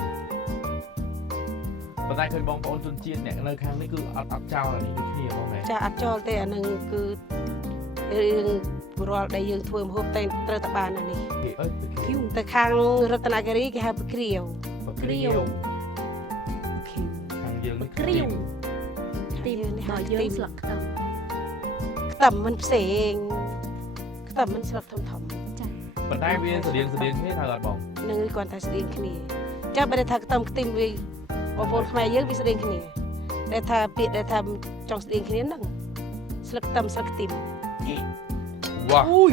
ប៉ុន្តែឃើញបងប្អូនជនជាតិអ្នកនៅខាងនេះគឺអត់ចោលអានេះដូចគ្នាបងមែន ចាអត់ចូលទេអានឹងគឺរឿងរាល់ដែលយើងធ្វើម្ហូបតែត្រូវតែបានអានេះ គេអើយ គីវទៅខាងរតនគិរីគេហៅផ្ក្រៀវ ក្រៀវ គីវ ខាងយើងនេះ ក្រៀវ ទី យើងនេះហៅ ដល់យើងស្លឹកខ្ទឹម ខ្ទឹមមិនផ្សេងខ្ទឹមមិនស្លឹកធំ ប៉ុន្តែវាស្តៀងគ្នាថាអត់បង នឹងគាត់ថាស្តៀងគ្នាចាំបើថាខ្ទឹមខ្ទឹមវាបងប្អូនខ្មែរយើងវាស្តៀងគ្នាតែថាពាក្យដែលថាចង់ស្តៀងគ្នាហ្នឹងស្លឹកខ្ទឹមស្លឹកខ្ទឹម វ៉ាអូយ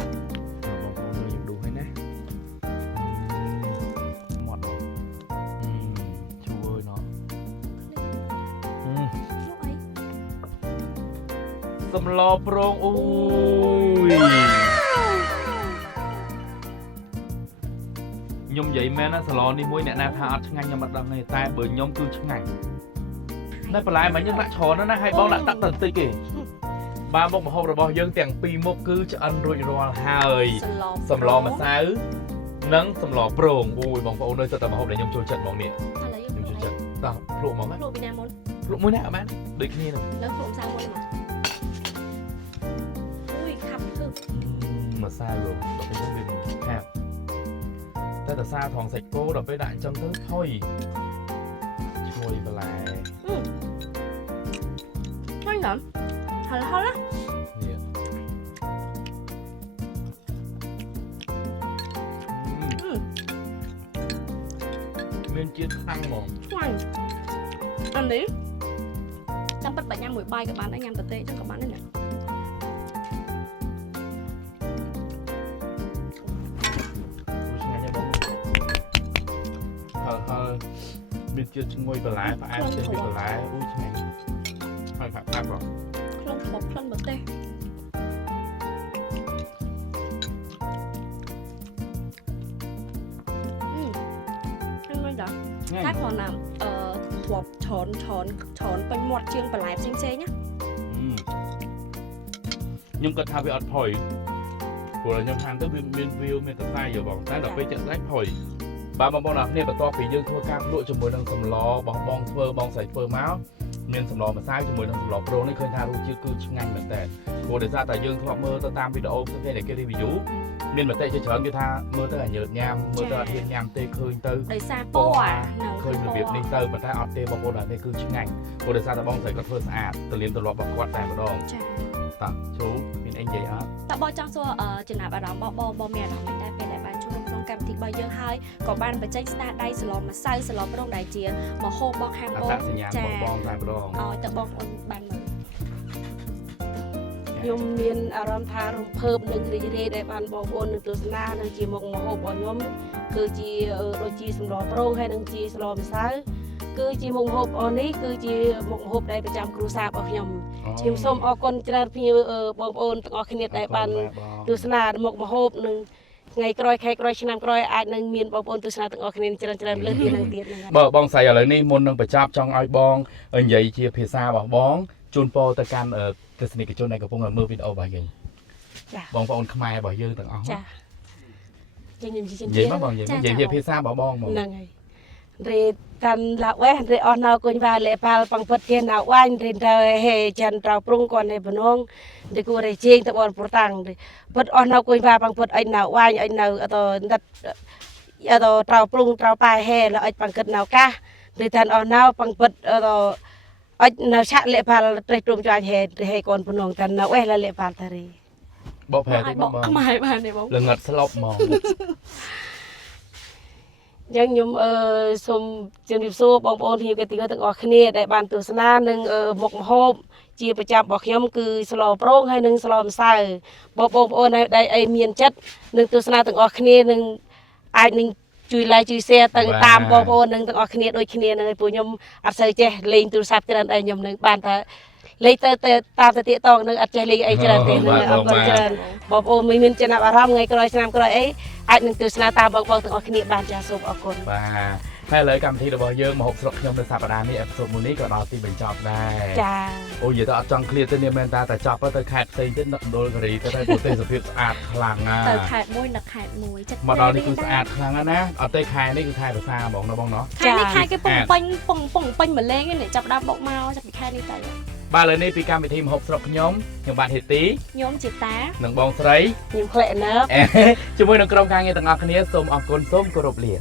បងប្អូនយើងឌូហើយណាមាត់ជួយណោះ លោកអី សម្លប្រងអូយខ្ញុំនិយាយមែនណាសាឡននេះមួយអ្នកណាថាអត់ឆ្ងាញ់ខ្ញុំអត់ដឹងទេតែបើខ្ញុំគឺឆ្ងាញ់នៅបន្លែមិញយើងដាក់ច្រើនណាស់ហើយបងដាក់ទឹកបន្តិចគេបាទមុខម្ហូបរបស់យើងទាំងពីរមុខគឺឆ្អិនរួចរាល់ហើយសម្លម្សៅនិងសម្លប្រងអូយបងប្អូននៅសិតតែម្ហូបដែលខ្ញុំចូលចិត្តហ្មងនេះ ឥឡូវយើង ខ្ញុំចូលចិត្តតោះភ្លក់ហ្មងណា លោកពីណាមុន ភ្លក់មួយណាអត់បានដូចគ្នានឹង លើភ្លក់ម្សៅមុនមកអូយខាប់គឺ ម្សៅដល់ពេលយើងមានខាប់តែតសារថងសាច់គោដល់ពេលដាក់អញ្ចឹងទៅថុយឈ្ងុយបន្លែ thôi nhở hả hả đó នេះ មានជាតិខ្លាំងហ្មង ខ្លាំងអានេះចាំប៉ិតបាញ់ញ៉ាំមួយបាយក៏បានដែរញ៉ាំតទេចឹងក៏បានដែរណា ហើយមានជាតិឈ្ងុយបន្លែផ្អែមចេញពីបន្លែអូឆ្ងាញ់ហើយផាប់ៗបង ក្លិនខ្មុកក្លិនបទេសមិនដែរតែគ្រាន់តែធ្លាប់ឆនពេញមាត់ជាងបន្លែផ្សេងៗណា ខ្ញុំគាត់ថាវាអត់ផុយព្រោះខ្ញុំហាន់ទៅវាមានវាមានតតែយោបងតែដល់ពេលចាក់ស្ដែងផុយបាទបងប្អូនអរគ្នាបន្ទាប់ពីយើងធ្វើការភ្លក់ជាមួយនឹងសម្លរបស់បងធ្វើបងស្រីធ្វើមកមានសម្លម្សៅជាមួយនឹងសម្លប្រូនេះឃើញថារសជាតិគឺឆ្ងាញ់មែនតើព្រោះដោយសារតែយើងធ្លាប់មើលទៅតាមវីដេអូផ្សេងៗដែលគេ review មានមតិជាច្រើនគេថាមើលទៅឲ្យញើតញ៉ាំមើលទៅអត់ហ៊ានញ៉ាំទេឃើញទៅ ដោយសារពណ៌ហ្នឹង ឃើញរបៀបនេះទៅប៉ុន្តែអត់ទេបងប្អូននេះគឺឆ្ងាញ់ព្រោះដោយសារតែបងស្រីគាត់ធ្វើស្អាតទលាមទម្លាប់របស់គាត់តែម្ដង ចា តោះជូមានអីនិយាយអត់ តើបងចង់សួរចំណាប់អារម្មណ៍បងមានអារម្មណ៍មិនដែរពេលដែលបានចូលក្នុងកម្មវិធីរបស់យើងហើយក៏បានបញ្ចេញស្នាដៃសឡម្សៅសឡំប្រងដែលជាមហោបបងហាង អ បង ត្តសញ្ញាណរបស់បងតែម្ដង ឲ្យទៅបងប្អូនបានមើល ខ្ញុំមានអារម្មណ៍ថារំភើបនិងរីករាយដែលបានបងប្អូននឹងទស្សនានិងជាមុខម្ហូបរបស់ខ្ញុំគឺជាដូចជាសម្លប្រងហើយនិងជាសឡម្សៅគឺជាមុខម្ហូបអស់នេះគឺជាមុខម្ហូបដែលប្រចាំគ្រួសាររបស់ខ្ញុំខ្ញុំសូមអរគុណច្រើនភ្ញៀវបងប្អូនទាំងអស់គ្នាដែលបានទស្សនាមុខម្ហូបនិងថ្ងៃក្រោយខែក្រោយឆ្នាំក្រោយអាចនឹងមានបងប្អូនទស្សនាទាំងអស់គ្នាច្រើនលើសពីនឹងទៀតហ្នឹង បើបងស្រីឥឡូវនេះមុននឹងបញ្ចប់ចង់ឲ្យបងនិយាយជាភាសារបស់បងជូនពរទៅកាន់ទស្សនិកជនដែលកំពុងមើលវីដេអូរបស់យើងបងប្អូនខ្មែររបស់យើងទាំងអស់ ចាចឹងខ្ញុំនិ និយាយមកបងនិយាយជាភាសារបស់បងហ្មង ហ្នឹងហើយរេតាន់ឡាវេរេអស់នៅគុញវ៉ាលេប៉ាល់បងពុតជាណៅវ៉ាញ់រេទៅហេចាន់ត្រៅព្រុងគាត់នៅបំណងទីគួររេជេងទៅបនប្រតាំងពុតអស់នៅគុញវ៉ាបងពុតអីណៅវ៉ាញ់អីនៅអត់ដិតអត់ត្រៅព្រុងត្រៅប៉ែហេលអីបងគិតនៅកាសរេតាន់អស់នៅបងពុតអត់នៅឆាក់លេប៉ាល់ត្រេះព្រមចាញ់ហេគាត់បំណងតាន់នៅអេលេប៉ាល់តារី បកប្រែតិចមកបង ខ្មែរបានទេបង លងឹតស្លប់ហ្មង យ៉ាងខ្ញុំសូមជម្រាបសួរបងប្អូនភ្ញៀវកិត្តិយសទាំងអស់គ្នាដែលបានទស្សនានិងមុខម្ហូបជាប្រចាំរបស់ខ្ញុំគឺស្លប្រងហើយនិងស្លម្សៅបងប្អូនដែលមានចិត្តនឹងទស្សនាទាំងអស់គ្នានឹងអាចនឹងជួយ like ជួយ share ទៅតាមបងប្អូននឹងទាំងអស់គ្នាដូចគ្នានឹងឲ្យពួកខ្ញុំអត់សូវចេះលេងទូរស័ព្ទច្រើនតែខ្ញុំនឹងបានថាលេងទៅតាមទៅទៀតតងនឹងអត់ចេះលេងអីច្រើនទេនឹងអរគុណច្រើនបងប្អូនមានចំណាប់អារម្មណ៍ថ្ងៃក្រោយឆ្នាំក្រោយអីអាចនឹងទស្សនាតាមបងប្អូនទាំងអស់គ្នាបានចាសូមអរគុណ បាទហើយឥឡូវកម្មវិធីរបស់យើងមហូបស្រុកខ្ញុំនៅសប្តាហ៍នេះអេពីសូតមួយនេះក៏ដល់ទីបញ្ចប់ដែរ ចា អូនិយាយទៅអត់ចង់ឃ្លាតទេនេះមែនតែចប់ទៅខេត្តផ្សេងទៀតនឹកដុលការីទៅតែប្រទេសភាពស្អាតខ្លាំងណាស់ ទៅខេត្តមួយនៅខេត្តមួយចិត្ត មកដល់នេះគឺស្អាតខ្លាំងណាស់អត់ទេខែនេះគឺខែភាសាហ្មងណាបងណោះ ខេត្តនេះខេត្តគេពងពេញម្លេងនេះចាប់ដើមបុកមកចាប់ពីខេត្តនេះទៅ បាទឥឡូវនេះពីកម្មវិធីមហូបស្រុកខ្ញុំបាទហេទី ខ្ញុំជាតា និងបងស្រី ខ្ញុំផ្លែណាប់ ជាមួយនឹងក្រុមការងារទាំងអស់គ្នាសូមអរគុណសូមគោរពលា